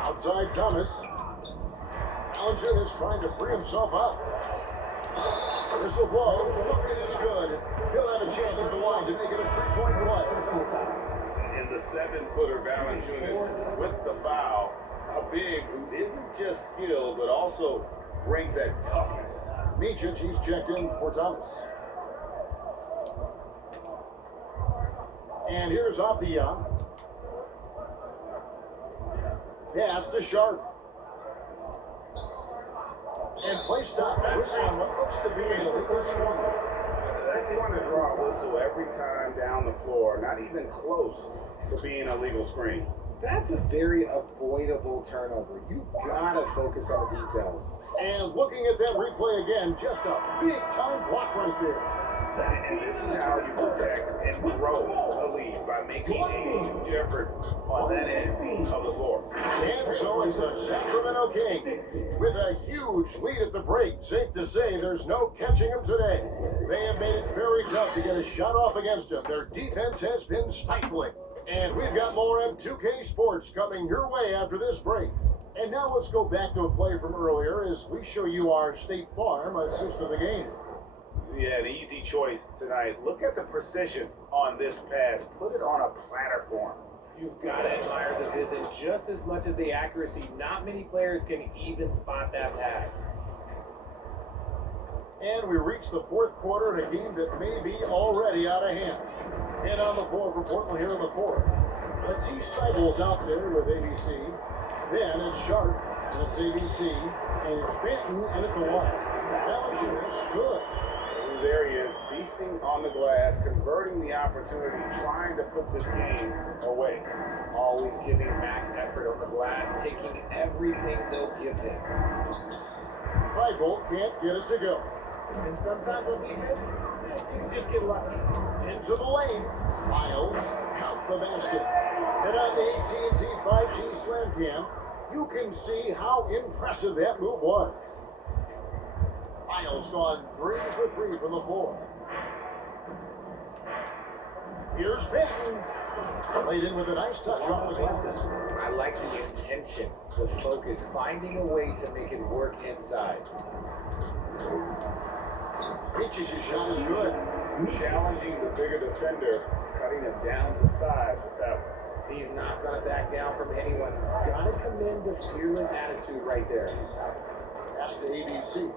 Outside Thomas. Valanciunas is trying to free himself up. Whistle blows. Looking is good. He'll have a chance at the line to make it a 3-point play. And the 7-footer Valanciunas with the foul. A big who isn't just skilled, but also brings that toughness. Micic, he's checked in for Thomas. And here's Avdia. Pass to Sharp. And play stop. Whistle on what looks to be an illegal swing. They want to draw a whistle every time down the floor, not even close to being a legal screen. That's a very avoidable turnover. You gotta focus on the details. And looking at that replay again, just a big time block right there. And this is how you protect and grow a lead, by making a huge effort on that end of the floor. And so it's the Sacramento Kings with a huge lead at the break. Safe to say there's no catching them today. They have made it very tough to get a shot off against them. Their defense has been stifling. And we've got more M2K Sports coming your way after this break. And now let's go back to a play from earlier as we show you our State Farm assist of the game. Yeah, an easy choice tonight. Look at the precision on this pass. Put it on a platter form. You've got to admire the vision just as much as the accuracy. Not many players can even spot that pass. And we reach the fourth quarter in a game that may be already out of hand. And on the floor for Portland here in the fourth. Matisse Steibel's out there with ABC. Then it's Sharp, and it's ABC. And it's Benton in at the line. Valanciunas good. There he is, beasting on the glass, converting the opportunity, trying to put this game away. Always giving max effort on the glass, taking everything they'll give him. Steibel can't get it to go. And sometimes on defense, you can just get lucky. Into the lane. Miles count the basket. And on the AT&T 5G Slam Cam, you can see how impressive that move was. Miles gone 3 for 3 from the floor. Here's Benton. Laid in with a nice touch off the glass. I like the intention, the focus, finding a way to make it work inside. Micic's shot is good. Challenging the bigger defender, cutting him down to size with that one. He's not going to back down from anyone. Gotta commend the fearless attitude right there. Pass to ABC.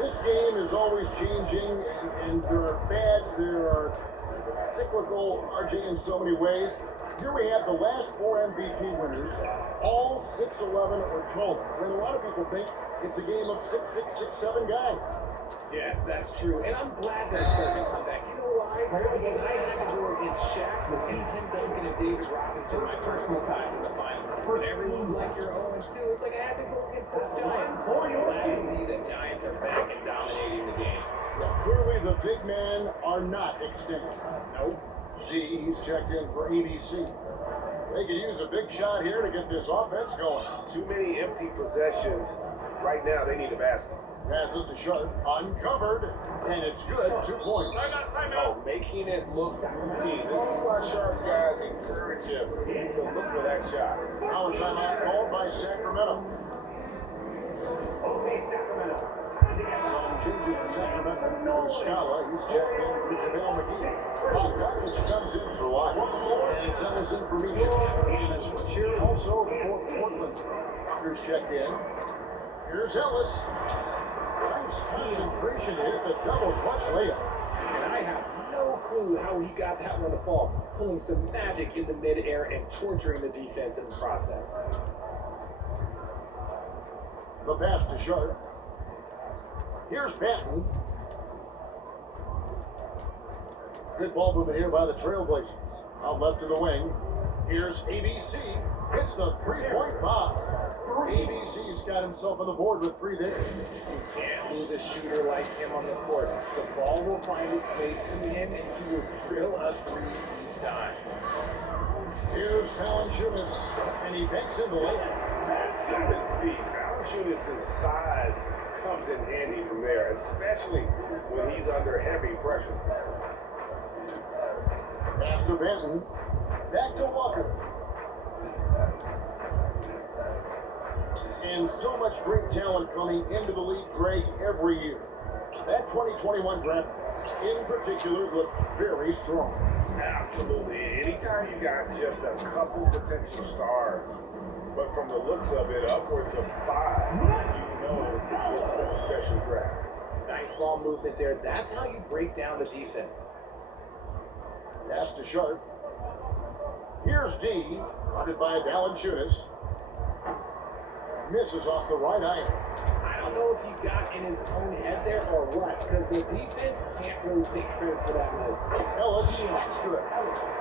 This game is always changing, and there are fads, there are cyclical, RJ, in so many ways. Here we have the last 4 MVP winners, all 6'11" or taller. And a lot of people think it's a game of 6'6", 6'7" guys. Yes, that's true. And I'm glad that it's starting to come back. You know why? Because I had to go against Shaq, Tim Duncan, and David Robinson my personal time in the finals. And everyone's like, you're 0-2. It's like I had to go against the Giants. I'm glad to see the Giants are back and dominating the game. Well, clearly the big men are not extinct. Nope. D, he's checked in for ABC. They could use a big shot here to get this offense going. Too many empty possessions. Right now, they need a basket. Passes to Sharp, uncovered, and it's good. 2 points. Oh, making it look routine. This is why Sharp's guys encourage him to look for that shot. Now a timeout called by Sacramento. Some changes for Sacramento. Muscala, he's checked in for JaVale McGee. Bogdanovich comes in for White. And it's Ellis in for Meacham. And it's for Cheer also for Portland. Walker's checked in. Here's Ellis. Nice concentration to hit the double clutch layup. And I have no clue how he got that one to fall, pulling some magic in the midair and torturing the defense in the process. The pass to Sharp. Here's Benton. Good ball movement here by the Trailblazers. Out left to the wing. Here's ABC. Hits the three-point bomb. ABC's got himself on the board with 3 there. You can't lose a shooter like him on the court. The ball will find its way to him, and he will drill a 3 each time. Here's Valanciunas, and he banks in the layup. At 7 feet, Valanciunas' size comes in handy from there, especially when he's under heavy pressure. Pass to Benton. Back to Walker. And so much great talent coming into the league, Greg, every year. That 2021 draft, in particular, looked very strong. Absolutely. Anytime you got just a couple potential stars, but from the looks of it, upwards of 5, you know it's been a special draft. Nice ball movement there. That's how you break down the defense. Pass to Sharp. Here's D, guarded by Valanciunas. Misses off the right eye. I don't know if he got in his own head there or what, because the defense can't really take credit for that miss. Ellis, that's good.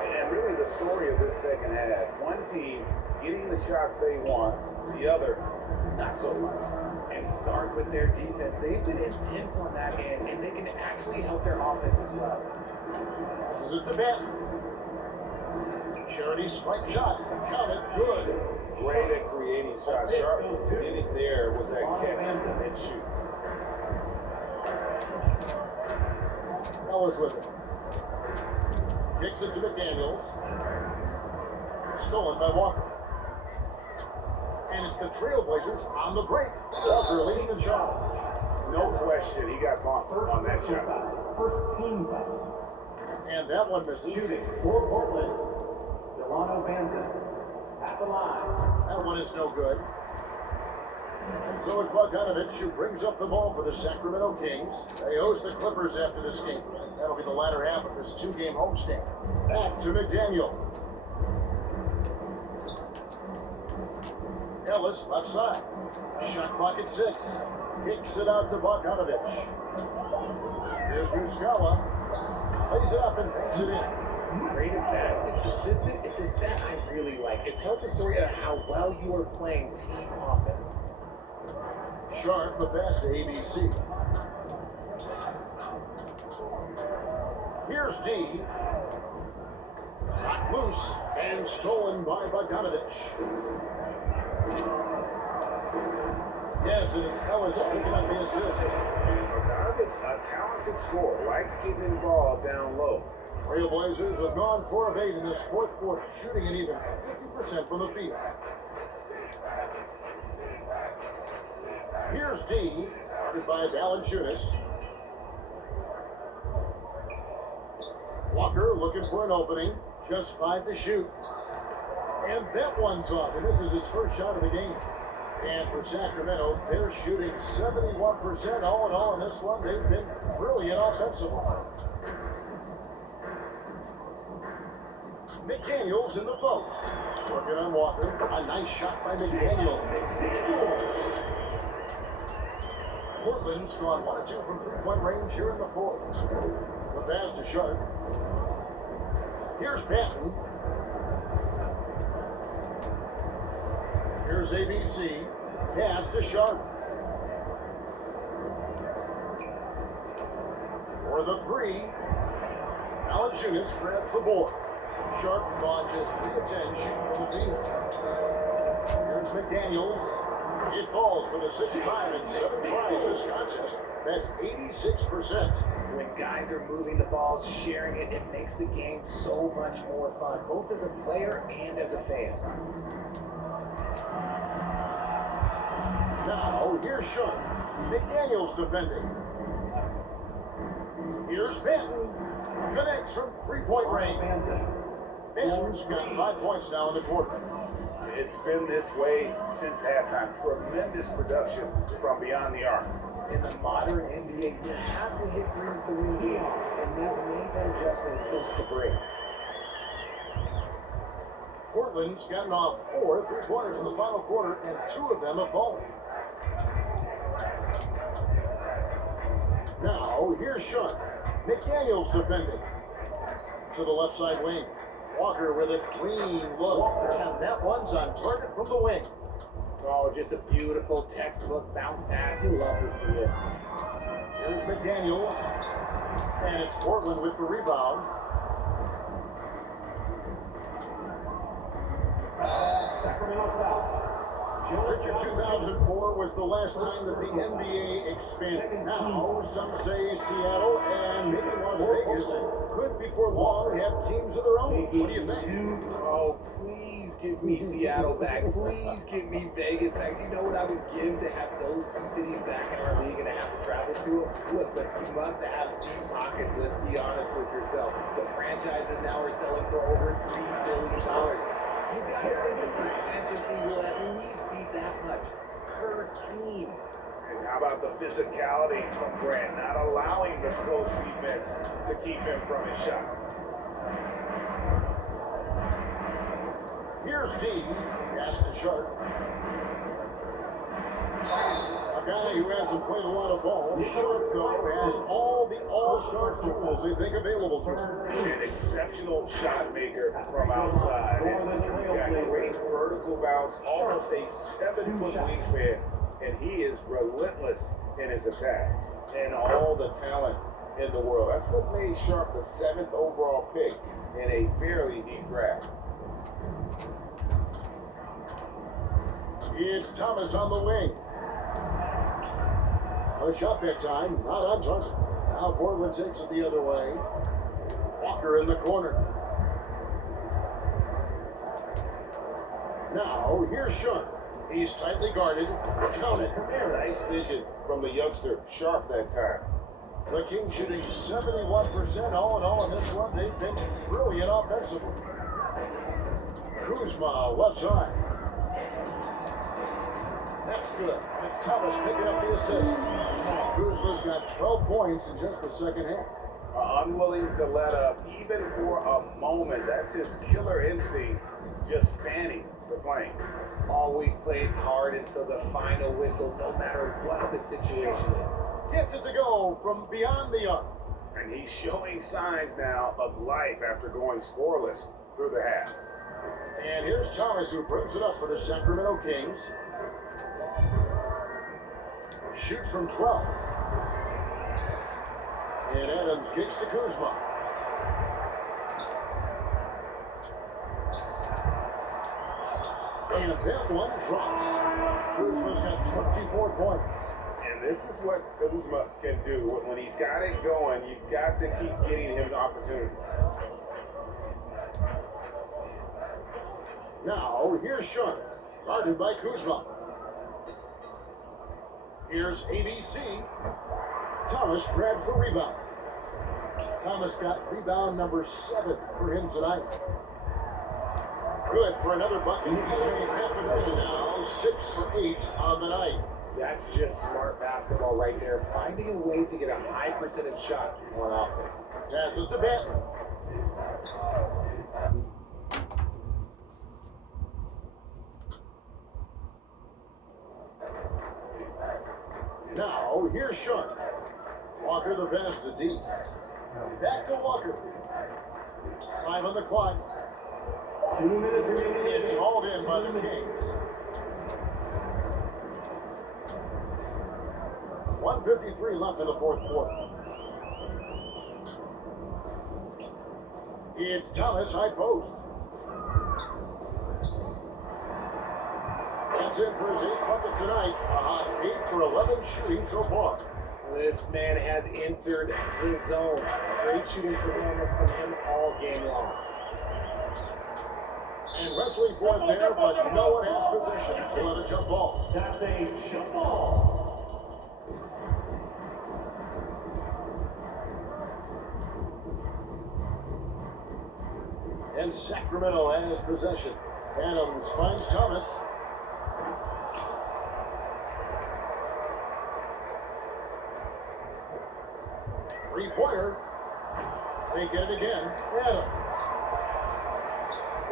And really the story of this second half, one team getting the shots they want, the other not so much. And start with their defense. They've been intense on that end, and they can actually help their offense as well. This is it to Benton. Charity strike shot. Count it. Good. Great at creating shots. Sharp did it there with that catch and shoot. Ellis with it. Kicks it to McDaniels. Stolen by Walker. And it's the Trailblazers on the break. Walker leading the charge. No question, he got bumped on that shot. First team foul. And that one misses. Shooting for Portland, Delano Banza at the line. That one is no good. And so it's Bogdanovich who brings up the ball for the Sacramento Kings. They host the Clippers after this game. That'll be the latter half of this 2-game homestand. Back to McDaniel. Ellis, left side. Shot clock at 6. Kicks it out to Bogdanovich. Here's Muscala. Lays it up and banks it in. Rated baskets assisted, it's a stat I really like. It tells a story of how well you are playing team offense. Sharp, the pass to ABC. Here's D. Knocked loose and stolen by Bogdanovich. Yes, and it's Ellis picking up the assist. Bogdanovich, a talented scorer, likes getting involved down low. Trailblazers have gone 4 of 8 in this 4th quarter, shooting an even 50% from the field. Here's D, guarded by Valanciunas. Walker looking for an opening, just 5 to shoot. And that one's off, and this is his first shot of the game. And for Sacramento, they're shooting 71% all in all in this one. They've been brilliant offensively. McDaniels in the post. Working on Walker. A nice shot by McDaniel. Portland's gone 1 of 2 from 3-point range here in the 4th. The pass to Sharp. Here's Patton. Here's ABC. Pass to Sharp. For the three, Valanciunas grabs the board. Sharp on just 3 of 10 shooting from the field. Here's McDaniels. It falls for the 6th time in 7 tries this contest. That's 86%. When guys are moving the ball, sharing it, it makes the game so much more fun, both as a player and as a fan. Now, here's Sean. McDaniels defending. Here's Benton. Connects from 3-point range. Benton's got 5 points now in the quarter. It's been this way since halftime. Tremendous production from beyond the arc. In the modern NBA, you have to hit threes to win games, and they've made that adjustment since the break. Portland's gotten off 4 3-pointers in the final quarter, and 2 of them have fallen. Now, here's Sean. McDaniels defending. To the left side wing. Walker with a clean look, and that one's on target from the wing. Oh, just a beautiful textbook bounce pass. You love to see it. Here's McDaniels, and it's Portland with the rebound. Sacramento foul. Richard, 2004 was the last time that the NBA expanded. Now, some say Seattle and maybe Las Vegas could, before long, have teams of their own. What do you think? Oh, please give me Seattle back. Please give me Vegas back. Do you know what I would give to have those 2 cities back in our league and to have to travel to them? Look, but you must have deep pockets, let's be honest with yourself. The franchises now are selling for over $3 billion. You got to think that the expansion fee will at least be that much per team. And how about the physicality from Grant, not allowing the close defense to keep him from his shot? Here's D. Pass to Sharp. A guy who hasn't played a lot of ball. Sharp, though, has all the all-star tools they think available to him. An exceptional shot maker from outside. And he's got great vertical bounce, almost a 7-foot wingspan, and he is relentless in his attack. And all the talent in the world. That's what made Sharp the 7th overall pick in a fairly deep draft. It's Thomas on the wing. A shot that time, not on target. Now Portland takes it the other way. Walker in the corner. Now, here's Sean. He's tightly guarded. Count it. Nice vision from the youngster, Sharp that time. The Kings shooting 71% all in all in this one. They've been brilliant offensively. Kuzma, left side. That's good. It's Thomas picking up the assist. Kuzma's got 12 points in just the second half. Unwilling to let up, even for a moment. That's his killer instinct, just fanning the flame. Always plays hard until the final whistle, no matter what the situation is. Gets it to go from beyond the arc. And he's showing signs now of life after going scoreless through the half. And here's Thomas, who brings it up for the Sacramento Kings. Shoots from 12. And Adams kicks to Kuzma. And that one drops. Kuzma's got 24 points. And this is what Kuzma can do. When he's got it going, you've got to keep getting him the opportunity. Now, here's Sean, guarded by Kuzma. Here's ABC. Thomas grabs the rebound. Thomas got rebound number 7 for him tonight. Good for another bucket. He's made half a dozen now, 6 for 8 on the night. That's just smart basketball right there. Finding a way to get a high percentage shot on offense. Passes to Benton. Now, here's Sean. Walker the pass to D. Back to Walker. 5 on the clock. 2 minutes remaining. It's hauled in by the Kings. 1:53 left in the fourth quarter. It's Thomas, high post. That's in for his 8th bucket tonight. A hot 8 for 11 shooting so far. This man has entered the zone. Great shooting performance from him all game long. And wrestling for it there, but no one has possession. He'll have a jump ball. That's a jump ball. And Sacramento has possession. Adams finds Thomas. Three-pointer. They get it again. Adams.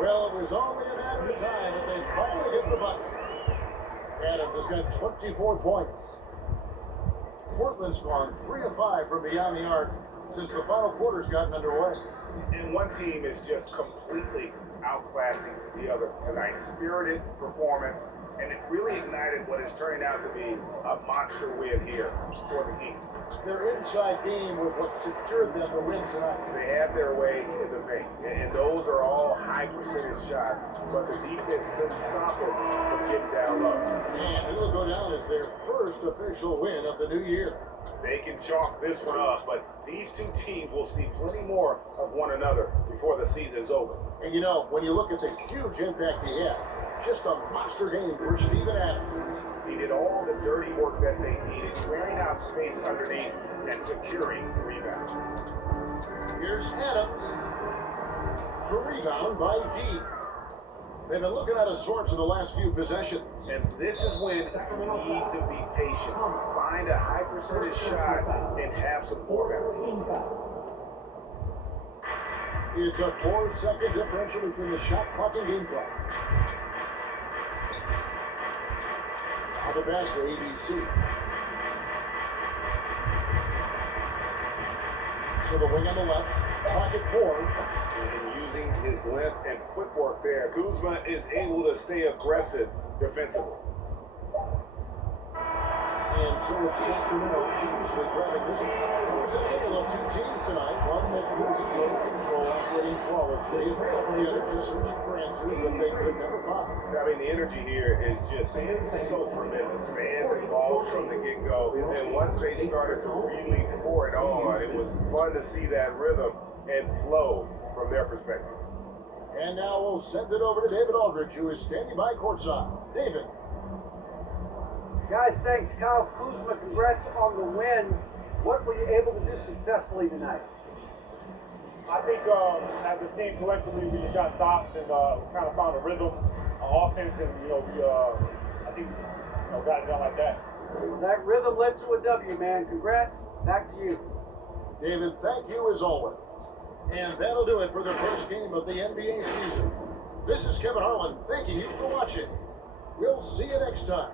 Well, it was only a matter of time that they finally hit the bucket. Adams has got 24 points. Portland's gone 3 of 5 from beyond the arc since the final quarter's gotten underway. And one team is just completely outclassing the other tonight. Spirited performance, and it really ignited what is turning out to be a monster win here for the Kings. Their inside game was what secured them the win tonight. They had their way in the paint, and those are all high percentage shots, but the defense couldn't stop them from getting down low. And it'll go down as their first official win of the new year. They can chalk this one up, but these two teams will see plenty more of one another before the season's over. And you know, when you look at the huge impact he had, just a monster game for Steven Adams. He did all the dirty work that they needed, clearing out space underneath and securing the rebound. Here's Adams. The rebound by D. They've been looking out of sorts in the last few possessions. And this is when you need to be patient. Find a high percentage shot and have some forbearance. It's a 4-second differential between the shot clock and game clock. Now the pass to ABC. So the wing on the left, pocket 4. And using his length and footwork there, Kuzma is able to stay aggressive defensively. And so it's Sacramento easily grabbing this one. It was a tale of two teams tonight. One that was in total control, operating flawlessly. The other just searching for answers that they could never find. I mean, the energy here is just so tremendous. Fans involved from the get-go. And once they started to really pour it on, it was fun to see that rhythm and flow from their perspective. And now we'll send it over to David Aldridge, who is standing by courtside. David. Guys, thanks. Kyle Kuzma, congrats on the win. What were you able to do successfully tonight? I think as a team collectively, we just got stops and kind of found a rhythm on offense, and I think we just got it done like that. Well, that rhythm led to a W, man. Congrats. Back to you. David, thank you as always. And that'll do it for the first game of the NBA season. This is Kevin Harlan thanking you for watching. We'll see you next time.